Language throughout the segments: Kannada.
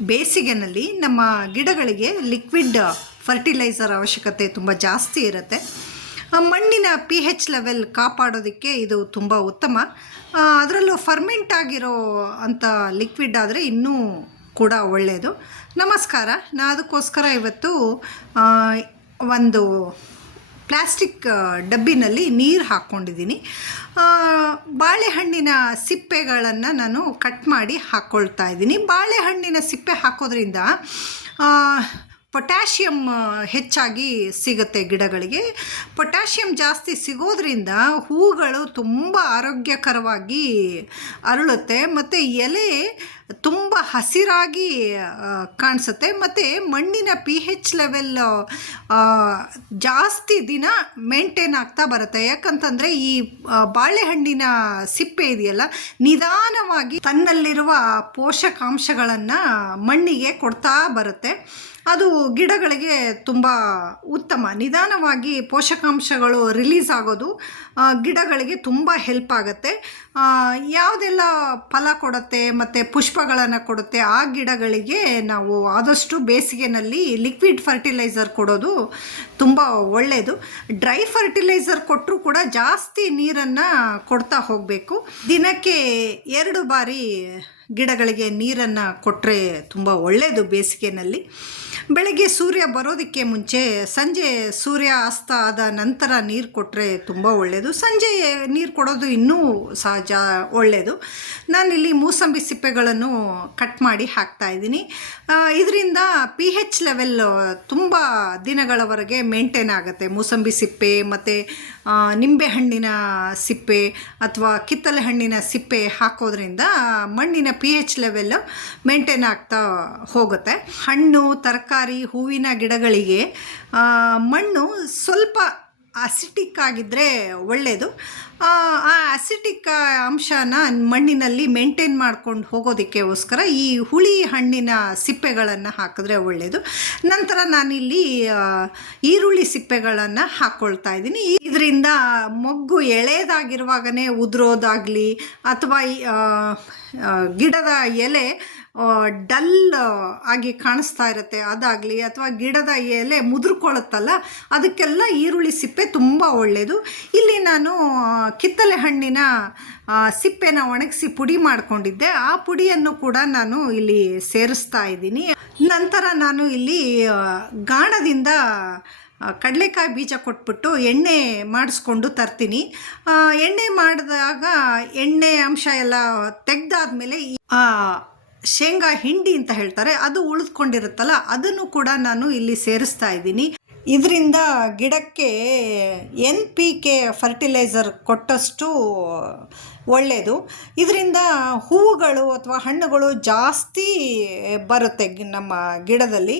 ಬೇಸಿಗೆನಲ್ಲಿ ನಮ್ಮ ಗಿಡಗಳಿಗೆ ಲಿಕ್ವಿಡ್ ಫರ್ಟಿಲೈಸರ್ ಅವಶ್ಯಕತೆ ತುಂಬ ಜಾಸ್ತಿ ಇರುತ್ತೆ. ಮಣ್ಣಿನ ಪಿ ಹೆಚ್ ಲೆವೆಲ್ ಕಾಪಾಡೋದಕ್ಕೆ ಇದು ತುಂಬ ಉತ್ತಮ. ಅದರಲ್ಲೂ ಫರ್ಮೆಂಟ್ ಆಗಿರೋ ಅಂಥ ಲಿಕ್ವಿಡ್ ಆದರೆ ಇನ್ನೂ ಕೂಡ ಒಳ್ಳೆಯದು ನಮಸ್ಕಾರ. ನಾ ಅದಕ್ಕೋಸ್ಕರ ಇವತ್ತು ಒಂದು ಪ್ಲಾಸ್ಟಿಕ್ ಡಬ್ಬಿನಲ್ಲಿ ನೀರು ಹಾಕ್ಕೊಂಡಿದ್ದೀನಿ. ಬಾಳೆಹಣ್ಣಿನ ಸಿಪ್ಪೆಗಳನ್ನು ನಾನು ಕಟ್ ಮಾಡಿ ಹಾಕ್ಕೊಳ್ತಾ ಇದ್ದೀನಿ. ಬಾಳೆಹಣ್ಣಿನ ಸಿಪ್ಪೆ ಹಾಕೋದ್ರಿಂದ ಪೊಟ್ಯಾಷಿಯಮ್ ಹೆಚ್ಚಾಗಿ ಸಿಗುತ್ತೆ ಗಿಡಗಳಿಗೆ. ಪೊಟ್ಯಾಷಿಯಮ್ ಜಾಸ್ತಿ ಸಿಗೋದ್ರಿಂದ ಹೂಗಳು ತುಂಬ ಆರೋಗ್ಯಕರವಾಗಿ ಅರಳುತ್ತೆ. ಮತ್ತು ಎಲೆ ತುಂಬ ಹಸಿರಾಗಿ ಕಾಣಿಸುತ್ತೆ. ಮತ್ತು ಮಣ್ಣಿನ ಪಿ ಹೆಚ್ ಲೆವೆಲ್ ಜಾಸ್ತಿ ದಿನ ಮೇಂಟೈನ್ ಆಗ್ತಾ ಬರುತ್ತೆ. ಯಾಕಂತಂದರೆ ಈ ಬಾಳೆಹಣ್ಣಿನ ಸಿಪ್ಪೆ ಇದೆಯಲ್ಲ, ನಿಧಾನವಾಗಿ ತನ್ನಲ್ಲಿರುವ ಪೋಷಕಾಂಶಗಳನ್ನು ಮಣ್ಣಿಗೆ ಕೊಡ್ತಾ ಬರುತ್ತೆ. ಅದು ಗಿಡಗಳಿಗೆ ತುಂಬ ಉತ್ತಮ. ನಿಧಾನವಾಗಿ ಪೋಷಕಾಂಶಗಳು ರಿಲೀಸ್ ಆಗೋದು ಗಿಡಗಳಿಗೆ ತುಂಬ ಹೆಲ್ಪ್ ಆಗುತ್ತೆ. ಯಾವುದೆಲ್ಲ ಫಲ ಕೊಡುತ್ತೆ, ಮತ್ತು ಪುಷ್ಪಗಳನ್ನು ಕೊಡುತ್ತೆ. ಆ ಗಿಡಗಳಿಗೆ ನಾವು ಆದಷ್ಟು ಬೇಸಿಗೆನಲ್ಲಿ ಲಿಕ್ವಿಡ್ ಫರ್ಟಿಲೈಸರ್ ಕೊಡೋದು ತುಂಬ ಒಳ್ಳೆಯದು ಡ್ರೈ ಫರ್ಟಿಲೈಸರ್ ಕೊಟ್ಟರೂ ಕೂಡ ಜಾಸ್ತಿ ನೀರನ್ನು ಕೊಡ್ತಾ ಹೋಗಬೇಕು. ದಿನಕ್ಕೆ ಎರಡು ಬಾರಿ ಗಿಡಗಳಿಗೆ ನೀರನ್ನು ಕೊಟ್ಟರೆ ತುಂಬ ಒಳ್ಳೆಯದು ಬೇಸಿಗೆನಲ್ಲಿ. ಬೆಳಗ್ಗೆ ಸೂರ್ಯ ಬರೋದಕ್ಕೆ ಮುಂಚೆ ಸಂಜೆ ಸೂರ್ಯ ಅಸ್ತ ಆದ ನಂತರ ನೀರು ಕೊಟ್ಟರೆ ತುಂಬ ಒಳ್ಳೆಯದು ಸಂಜೆ ನೀರು ಕೊಡೋದು ಇನ್ನೂ ಸಹಜ ಒಳ್ಳೆಯದು ನಾನಿಲ್ಲಿ ಮೂಸಂಬಿ ಸಿಪ್ಪೆಗಳನ್ನು ಕಟ್ ಮಾಡಿ ಹಾಕ್ತಾ ಇದ್ದೀನಿ. ಇದರಿಂದ ಪಿ ಹೆಚ್ ಲೆವೆಲ್ ತುಂಬ ದಿನಗಳವರೆಗೆ ಮೇಂಟೈನ್ ಆಗುತ್ತೆ. ಮೂಸಂಬಿ ಸಿಪ್ಪೆ ಮತ್ತು ನಿಂಬೆ ಹಣ್ಣಿನ ಸಿಪ್ಪೆ ಅಥವಾ ಕಿತ್ತಲೆ ಹಣ್ಣಿನ ಸಿಪ್ಪೆ ಹಾಕೋದ್ರಿಂದ ಮಣ್ಣಿನ ಪಿ ಎಚ್ ಲೆವೆಲ್ಲು ಮೇಂಟೈನ್ ಆಗ್ತಾ ಹೋಗುತ್ತೆ. ಹಣ್ಣು ತರಕಾರಿ ಹೂವಿನ ಗಿಡಗಳಿಗೆ ಮಣ್ಣು ಸ್ವಲ್ಪ ಅಸಿಟಿಕ್ ಆಗಿದ್ದರೆ ಒಳ್ಳೆಯದು ಆ ಅಸಿಟಿಕ್ ಅಂಶನ ಮಣ್ಣಿನಲ್ಲಿ ಮೇಂಟೈನ್ ಮಾಡ್ಕೊಂಡು ಹೋಗೋದಕ್ಕೋಸ್ಕರ ಈ ಹುಳಿ ಹಣ್ಣಿನ ಸಿಪ್ಪೆಗಳನ್ನು ಹಾಕಿದ್ರೆ ಒಳ್ಳೆಯದು ನಂತರ ನಾನಿಲ್ಲಿ ಈರುಳ್ಳಿ ಸಿಪ್ಪೆಗಳನ್ನು ಹಾಕ್ಕೊಳ್ತಾ ಇದ್ದೀನಿ. ಇದರಿಂದ ಮೊಗ್ಗು ಎಳೆದಾಗಿರುವಾಗನೇ ಉದುರೋದಾಗಲಿ ಅಥವಾ ಗಿಡದ ಎಲೆ ಡಲ್ ಆಗಿ ಕಾಣಿಸ್ತಾ ಇರುತ್ತೆ. ಅದಾಗಲಿ ಅಥವಾ ಗಿಡದ ಎಲೆ ಮುದುರ್ಕೊಳ್ಳುತ್ತಲ್ಲ ಅದಕ್ಕೆಲ್ಲ ಈರುಳ್ಳಿ ಸಿಪ್ಪೆ ತುಂಬ ಒಳ್ಳೆಯದು ಇಲ್ಲಿ ನಾನು ಕಿತ್ತಲೆ ಹಣ್ಣಿನ ಸಿಪ್ಪೆನ ಒಣಗಿಸಿ ಪುಡಿ ಮಾಡಿಕೊಂಡಿದ್ದೆ. ಆ ಪುಡಿಯನ್ನು ಕೂಡ ನಾನು ಇಲ್ಲಿ ಸೇರಿಸ್ತಾ ಇದ್ದೀನಿ. ನಂತರ ನಾನು ಇಲ್ಲಿ ಗಾಣದಿಂದ ಕಡಲೆಕಾಯಿ ಬೀಜ ಕೊಟ್ಬಿಟ್ಟು ಎಣ್ಣೆ ಮಾಡಿಸ್ಕೊಂಡು ತರ್ತೀನಿ. ಎಣ್ಣೆ ಮಾಡಿದಾಗ ಎಣ್ಣೆ ಅಂಶ ಎಲ್ಲ ತೆಗೆದಾದ್ಮೇಲೆ ಶೇಂಗಾ ಹಿಂಡಿ ಅಂತ ಹೇಳ್ತಾರೆ, ಅದು ಉಳಿದುಕೊಂಡಿರುತ್ತಲ್ಲ, ಅದನ್ನು ಕೂಡ ನಾನು ಇಲ್ಲಿ ಸೇರಿಸ್ತಾ ಇದ್ದೀನಿ. ಇದರಿಂದ ಗಿಡಕ್ಕೆ ಎನ್ ಪಿ ಕೆ ಫರ್ಟಿಲೈಸರ್ ಕೊಟ್ಟಷ್ಟು ಒಳ್ಳೆಯದು ಇದರಿಂದ ಹೂವುಗಳು ಅಥವಾ ಹಣ್ಣುಗಳು ಜಾಸ್ತಿ ಬರುತ್ತೆ ನಮ್ಮ ಗಿಡದಲ್ಲಿ.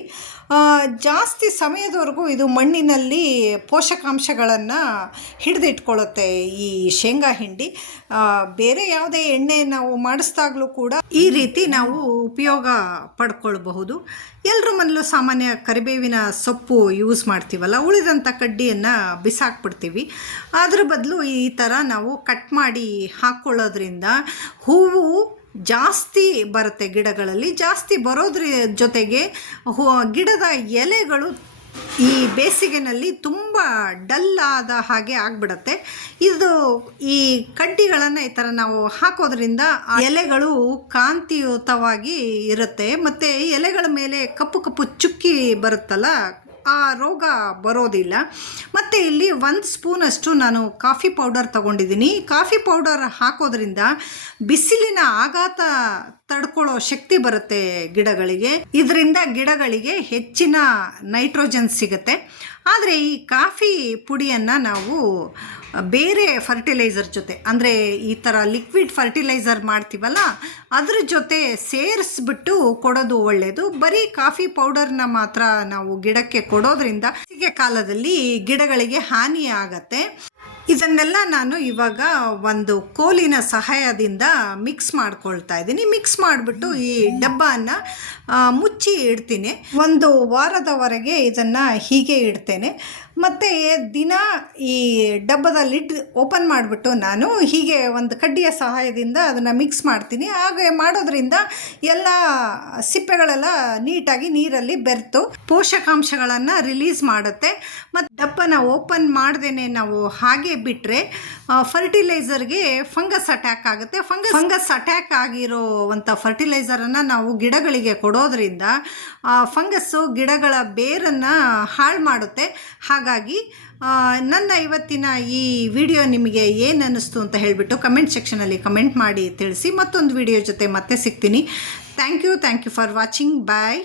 ಜಾಸ್ತಿ ಸಮಯದವರೆಗೂ ಇದು ಮಣ್ಣಿನಲ್ಲಿ ಪೋಷಕಾಂಶಗಳನ್ನು ಹಿಡಿದಿಟ್ಕೊಳ್ಳುತ್ತೆ ಈ ಶೇಂಗಾ ಹಿಂಡಿ. ಬೇರೆ ಯಾವುದೇ ಎಣ್ಣೆ ನಾವು ಮಾಡಿಸ್ದಾಗಲೂ ಕೂಡ ಈ ರೀತಿ ನಾವು ಉಪಯೋಗ ಪಡ್ಕೊಳ್ಬಹುದು. ಎಲ್ಲರ ಮನೆಯಲ್ಲೂ ಸಾಮಾನ್ಯ ಕರಿಬೇವಿನ ಸೊಪ್ಪು ಯೂಸ್ ಮಾಡ್ತೀವಲ್ಲ ಉಳಿದಂಥ ಕಡ್ಡಿಯನ್ನು ಬಿಸಾಕ್ಬಿಡ್ತೀವಿ. ಅದ್ರ ಬದಲು ಈ ಥರ ನಾವು ಕಟ್ ಮಾಡಿ ಹಾಕ್ಕೊಳ್ಳೋದ್ರಿಂದ ಹೂವು ಜಾಸ್ತಿ ಬರುತ್ತೆ ಗಿಡಗಳಲ್ಲಿ, ಜಾಸ್ತಿ ಬರೋದ್ರ ಜೊತೆಗೆ ಹೂ, ಗಿಡದ ಎಲೆಗಳು ಈ ಬೇಸಿಗೆನಲ್ಲಿ ತುಂಬ ಡಲ್ ಆದ ಹಾಗೆ ಆಗ್ಬಿಡತ್ತೆ. ಇದು ಈ ಕಡ್ಡಿಗಳನ್ನು ಈ ಥರ ನಾವು ಹಾಕೋದ್ರಿಂದ ಎಲೆಗಳು ಕಾಂತಿಯುತವಾಗಿ ಇರುತ್ತೆ. ಮತ್ತು ಎಲೆಗಳ ಮೇಲೆ ಕಪ್ಪು ಕಪ್ಪು ಚುಕ್ಕಿ ಬರುತ್ತಲ್ಲ ಆ ರೋಗ ಬರೋದಿಲ್ಲ. ಮತ್ತು ಇಲ್ಲಿ ಒಂದು ಸ್ಪೂನಷ್ಟು ನಾನು ಕಾಫಿ ಪೌಡರ್ ತಗೊಂಡಿದ್ದೀನಿ. ಕಾಫಿ ಪೌಡರ್ ಹಾಕೋದ್ರಿಂದ ಬಿಸಿಲಿನ ಆಘಾತ ತಡ್ಕೊಳ್ಳೋ ಶಕ್ತಿ ಬರುತ್ತೆ ಗಿಡಗಳಿಗೆ. ಇದರಿಂದ ಗಿಡಗಳಿಗೆ ಹೆಚ್ಚಿನ ನೈಟ್ರೋಜನ್ ಸಿಗುತ್ತೆ. ಆದರೆ ಈ ಕಾಫಿ ಪುಡಿಯನ್ನು ನಾವು ಬೇರೆ ಫರ್ಟಿಲೈಸರ್ ಜೊತೆ, ಅಂದರೆ ಈ ಥರ ಲಿಕ್ವಿಡ್ ಫರ್ಟಿಲೈಸರ್ ಮಾಡ್ತೀವಲ್ಲ, ಅದ್ರ ಜೊತೆ ಸೇರಿಸ್ಬಿಟ್ಟು ಕೊಡೋದು ಒಳ್ಳೆಯದು ಬರೀ ಕಾಫಿ ಪೌಡರ್ನ ಮಾತ್ರ ನಾವು ಗಿಡಕ್ಕೆ ಕೊಡೋದ್ರಿಂದ ಬೇಸಿಗೆ ಕಾಲದಲ್ಲಿ ಗಿಡಗಳಿಗೆ ಹಾನಿ ಆಗತ್ತೆ ಇದನ್ನೆಲ್ಲ ನಾನು ಇವಾಗ ಒಂದು ಕೋಲಿನ ಸಹಾಯದಿಂದ ಮಿಕ್ಸ್ ಮಾಡ್ಕೊಳ್ತಾ ಇದ್ದೀನಿ. ಮಿಕ್ಸ್ ಮಾಡಿಬಿಟ್ಟು ಈ ಡಬ್ಬನ ಮುಚ್ಚಿ ಇಡ್ತೀನಿ. ಒಂದು ವಾರದವರೆಗೆ ಇದನ್ನು ಹೀಗೆ ಇಡ್ತೇನೆ. ಮತ್ತು ದಿನ ಈ ಡಬ್ಬದ ಲಿಡ್ ಓಪನ್ ಮಾಡಿಬಿಟ್ಟು ನಾನು ಹೀಗೆ ಒಂದು ಕಡ್ಡಿಯ ಸಹಾಯದಿಂದ ಅದನ್ನು ಮಿಕ್ಸ್ ಮಾಡ್ತೀನಿ. ಹಾಗೆ ಮಾಡೋದ್ರಿಂದ ಎಲ್ಲ ಸಿಪ್ಪೆಗಳೆಲ್ಲ ನೀಟಾಗಿ ನೀರಲ್ಲಿ ಬೆರೆತು ಪೋಷಕಾಂಶಗಳನ್ನು ರಿಲೀಸ್ ಮಾಡುತ್ತೆ. ಮತ್ತು ಡಬ್ಬನ ಓಪನ್ ಮಾಡ್ದೇ ನಾವು ಹಾಗೆ ಬಿಟ್ಟರೆ ಫರ್ಟಿಲೈಸರ್ಗೆ ಫಂಗಸ್ ಅಟ್ಯಾಕ್ ಆಗುತ್ತೆ. ಫಂಗಸ್ ಫಂಗಸ್ ಅಟ್ಯಾಕ್ ಆಗಿರೋವಂಥ ಫರ್ಟಿಲೈಸರನ್ನು ನಾವು ಗಿಡಗಳಿಗೆ ಕೊಡೋದ್ರಿಂದ ಫಂಗಸ್ಸು ಗಿಡಗಳ ಬೇರನ್ನು ಹಾಳು ಮಾಡುತ್ತೆ. ಹಾಗಾಗಿ ನನ್ನ ಇವತ್ತಿನ ಈ ವಿಡಿಯೋ ನಿಮಗೆ ಏನು ಅನ್ನಿಸ್ತು ಅಂತ ಹೇಳಿಬಿಟ್ಟು ಕಮೆಂಟ್ ಸೆಕ್ಷನಲ್ಲಿ ಕಮೆಂಟ್ ಮಾಡಿ ತಿಳಿಸಿ ಮತ್ತೊಂದು ವಿಡಿಯೋ ಜೊತೆ ಮತ್ತೆ ಸಿಗ್ತೀನಿ. Thank you thank you for watching bye